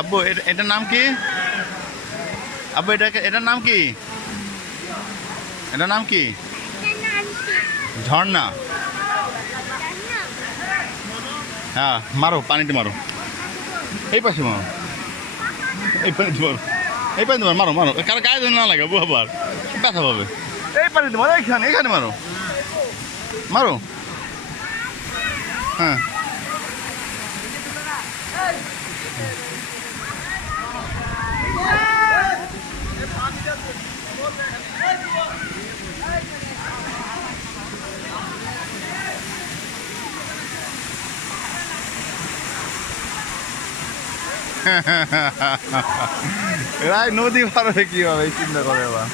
আব্বু এটার নাম কি? আব্বু এটার নাম কি? এটার নাম কি? ঝর্ণা। হ্যাঁ, মারো, পানিতে মারো। এই পাশে মারো, এই পানিতে মারো, এই পানিতে মারো, মারো মারো, কারো গায়ে যেন না লাগে আব্বু, আবার ব্যথা পাবে। এই পানিতে মারো, এখানে এখানে মারো, মারো। হ্যাঁ। এরা নদী পার হয়ে কি হবে চিন্তা করে এবার।